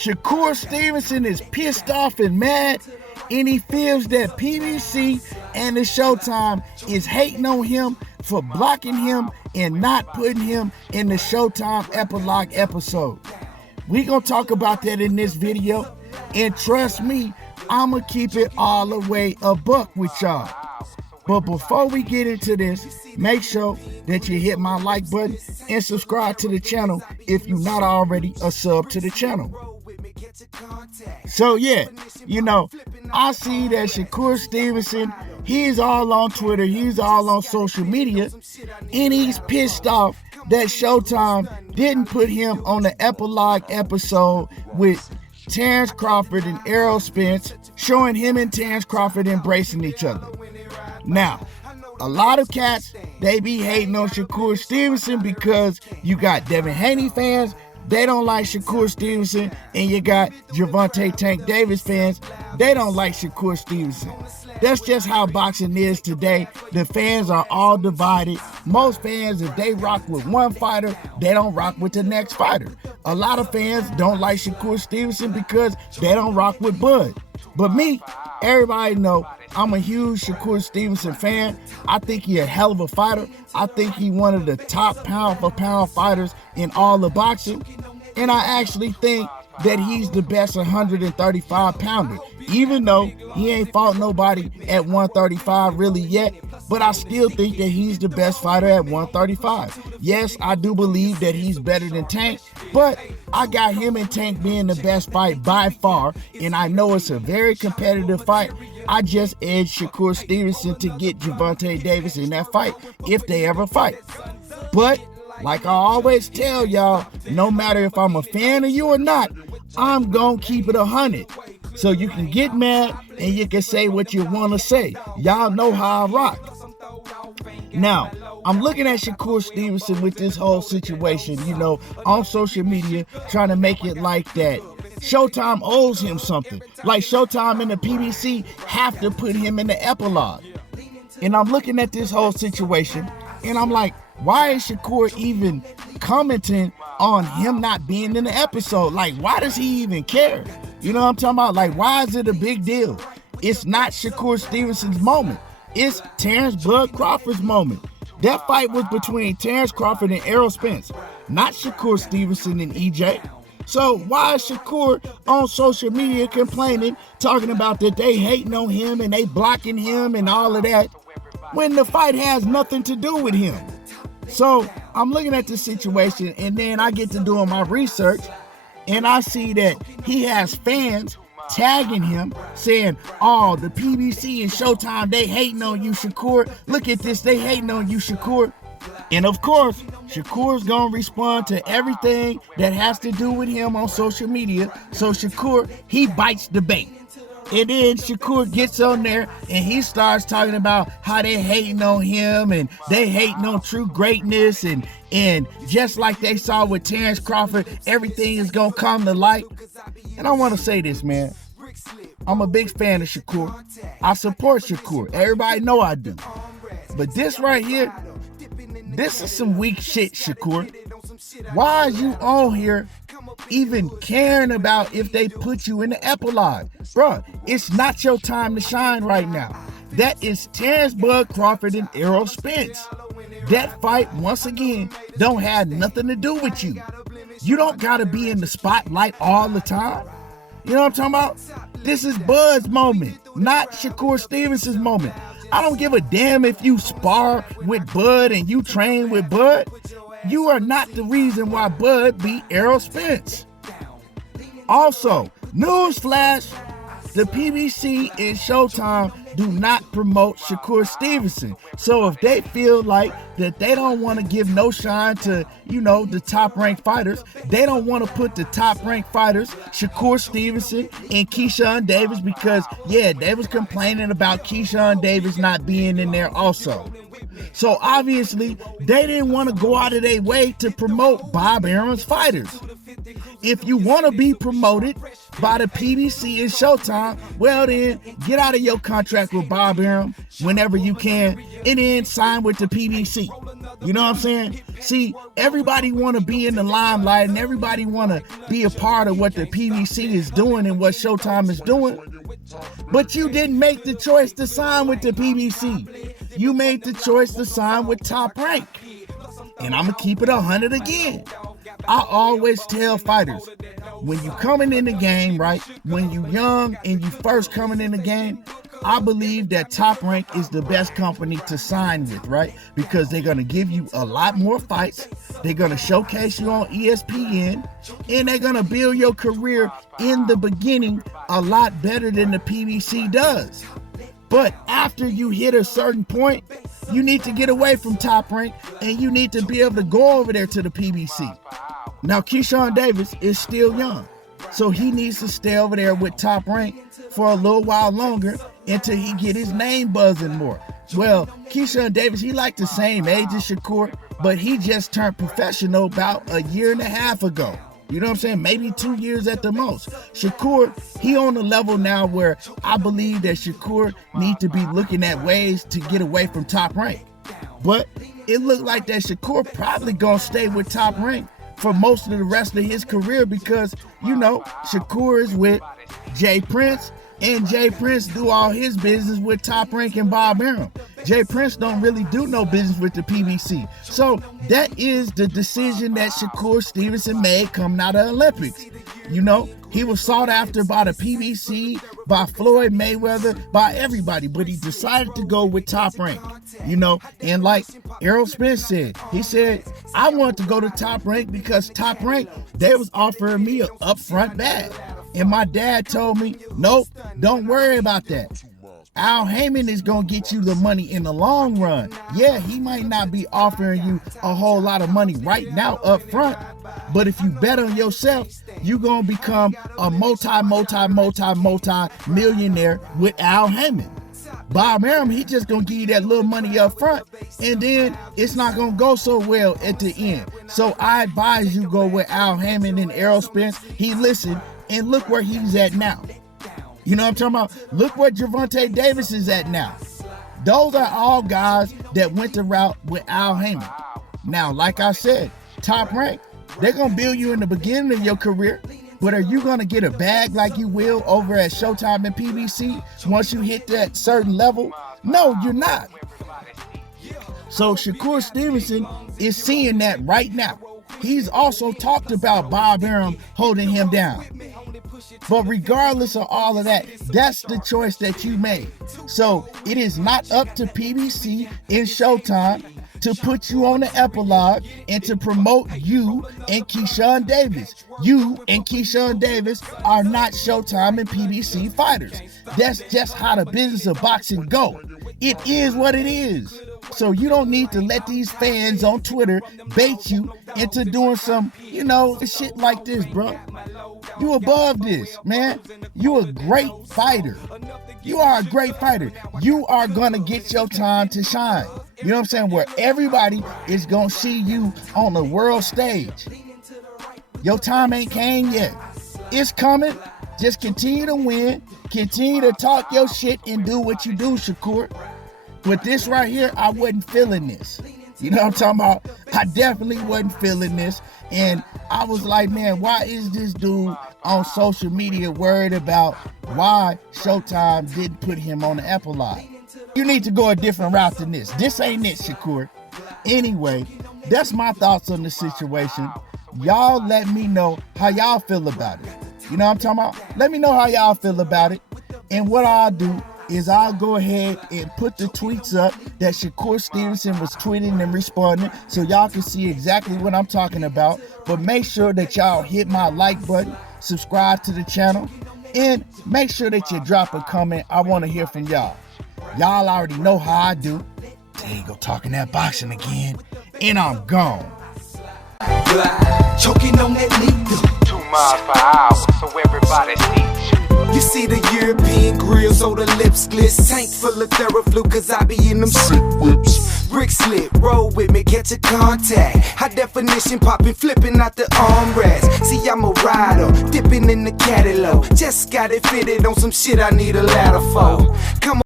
Shakur Stevenson is pissed off and mad, and he feels that PBC and the Showtime is hating on him for blocking him and not putting him in the Showtime Epilogue episode. We gonna talk about that in this video, and trust me, I'ma keep it all the way a buck with y'all. But before we get into this, make sure that you hit my like button and subscribe to the channel if you're not already a sub to the channel. So yeah, I see that Shakur Stevenson, he's all on Twitter, he's all on social media, and he's pissed off that Showtime didn't put him on the Epilogue episode with Terrence Crawford and Errol Spence, showing him and Terrence Crawford embracing each other. Now, a lot of cats, they be hating on Shakur Stevenson because you got Devin Haney fans, they don't like Shakur Stevenson, and you got Gervonta Tank Davis fans, they don't like Shakur Stevenson. That's just how boxing is today. The fans are all divided. Most fans, if they rock with one fighter, they don't rock with the next fighter. A lot of fans don't like Shakur Stevenson because they don't rock with Bud. But me, everybody know I'm a huge Shakur Stevenson fan. I think he a hell of a fighter. I think he one of the top pound-for-pound fighters in all of boxing. And I actually think that he's the best 135 pounder, even though he ain't fought nobody at 135 really yet. But I still think that he's the best fighter at 135. Yes, I do believe that he's better than Tank, but I got him and Tank being the best fight by far, and I know it's a very competitive fight. I just edged Shakur Stevenson to get Gervonta Davis in that fight, if they ever fight. But like I always tell y'all, no matter if I'm a fan of you or not, I'm gonna keep it 100. So you can get mad and you can say what you want to say. Y'all know how I rock. Now, I'm looking at Shakur Stevenson with this whole situation, on social media, trying to make it like that Showtime owes him something. Like Showtime and the PBC have to put him in the Epilogue. And I'm looking at this whole situation, and I'm like, why is Shakur even commenting on him not being in the episode? Like, why does he even care? You know what I'm talking about? Like, why is it a big deal? It's not Shakur Stevenson's moment. It's Terrence Bud Crawford's moment. That fight was between Terrence Crawford and Errol Spence, not Shakur Stevenson and EJ. So why is Shakur on social media complaining, talking about that they hating on him and they blocking him and all of that, when the fight has nothing to do with him? So I'm looking at this situation, and then I get to doing my research, and I see that he has fans tagging him saying, oh, the PBC and Showtime, they hating on you, Shakur. Look at this, they hating on you, Shakur. And of course, Shakur's gonna respond to everything that has to do with him on social media. So Shakur, he bites the bait. And then Shakur gets on there and he starts talking about how they hating on him and they hating on true greatness, and just like they saw with Terrence Crawford, everything is gonna come to light. And I want to say this, man. I'm a big fan of Shakur. I support Shakur. Everybody know I do. But this right here, this is some weak shit, Shakur. Why are you on here even caring about if they put you in the Epilogue? Bruh, it's not your time to shine right now. That is Terrence Bud Crawford and Errol Spence. That fight, once again, don't have nothing to do with you. You don't gotta be in the spotlight all the time. You know what I'm talking about? This is Bud's moment, not Shakur Stevenson's moment. I don't give a damn if you spar with Bud and you train with Bud. You are not the reason why Bud beat Errol Spence. Also, newsflash, the PBC and Showtime do not promote Shakur Stevenson. So if they feel like that they don't want to give no shine to, the top-ranked fighters, they don't want to put the top-ranked fighters, Shakur Stevenson and Keyshawn Davis, because, yeah, they was complaining about Keyshawn Davis not being in there also. So obviously, they didn't want to go out of their way to promote Bob Arum's fighters. If you want to be promoted by the PBC and Showtime, well then, get out of your contract with Bob Arum whenever you can, and then sign with the PBC. You know what I'm saying? See, everybody want to be in the limelight, and everybody want to be a part of what the PBC is doing and what Showtime is doing. But you didn't make the choice to sign with the PBC. You made the choice to sign with Top Rank. And I'm going to keep it 100 again. I always tell fighters, when you coming in the game, right, when you young and you first coming in the game, I believe that Top Rank is the best company to sign with, right? Because they're going to give you a lot more fights. They're going to showcase you on ESPN, and they're going to build your career in the beginning a lot better than the PBC does. But after you hit a certain point, you need to get away from Top Rank, and you need to be able to go over there to the PBC. Now, Keyshawn Davis is still young, so he needs to stay over there with Top Rank for a little while longer until he get his name buzzing more. Well, Keyshawn Davis, he like the same age as Shakur, but he just turned professional about a year and a half ago. You know what I'm saying? Maybe 2 years at the most. Shakur, he on the level now where I believe that Shakur need to be looking at ways to get away from Top Rank. But it looked like that Shakur probably gonna stay with Top Rank for most of the rest of his career because, you know, Shakur is with Jay Prince, and Jay Prince do all his business with Top Rank and Bob Arum. Jay Prince don't really do no business with the PBC. So that is the decision that Shakur Stevenson made coming out of the Olympics. You know, he was sought after by the PBC, by Floyd Mayweather, by everybody, but he decided to go with Top Rank, you know, and like Errol Spence said, he said, I wanted to go to Top Rank because Top Rank, they was offering me an upfront bag. And my dad told me, nope, don't worry about that. Al Heyman is going to get you the money in the long run. Yeah, he might not be offering you a whole lot of money right now up front, but if you bet on yourself, you're going to become a multi-millionaire with Al Heyman. Bob Arum, he just going to give you that little money up front, and then it's not going to go so well at the end. So I advise you go with Al Heyman and Errol Spence. He listened, and look where he's at now. You know what I'm talking about? Look where Gervonta Davis is at now. Those are all guys that went the route with Al Heyman. Now, like I said, Top Rank, they're going to build you in the beginning of your career, but are you going to get a bag like you will over at Showtime and PBC once you hit that certain level? No, you're not. So Shakur Stevenson is seeing that right now. He's also talked about Bob Arum holding him down. But regardless of all of that, that's the choice that you made. So it is not up to PBC and Showtime to put you on the Epilogue and to promote you and Keyshawn Davis. You and Keyshawn Davis are not Showtime and PBC fighters. That's just how the business of boxing go. It is what it is. So you don't need to let these fans on Twitter bait you into doing some, you know, shit like this, bro. You above this, man. You a great fighter. You are a great fighter. You are going to get your time to shine. You know what I'm saying? Where everybody is going to see you on the world stage. Your time ain't came yet. It's coming. Just continue to win. Continue to talk your shit and do what you do, Shakur. With this right here, I wasn't feeling this. You know what I'm talking about? I definitely wasn't feeling this. And I was like, man, why is this dude on social media worried about why Showtime didn't put him on the Epilogue? You need to go a different route than this. This ain't it, Shakur. Anyway, that's my thoughts on the situation. Y'all let me know how y'all feel about it. You know what I'm talking about? Let me know how y'all feel about it. And what I'll do is I'll go ahead and put the tweets up that Shakur Stevenson was tweeting and responding so y'all can see exactly what I'm talking about. But make sure that y'all hit my like button, subscribe to the channel, and make sure that you drop a comment. I want to hear from y'all. Y'all already know how I do. There you go, talking that boxing again, and I'm gone. Choking on that needle. 2 miles per hour, so everybody sees you. You see the European grill, so the lips gliss. Tank full of Theraflu, cause I be in them shit whips. brick slip, roll with me, catch a contact. High definition, popping, flipping out the armrest. See, I'm a rider, dipping in the catalog. Just got it fitted on some shit I need a ladder for. Come on.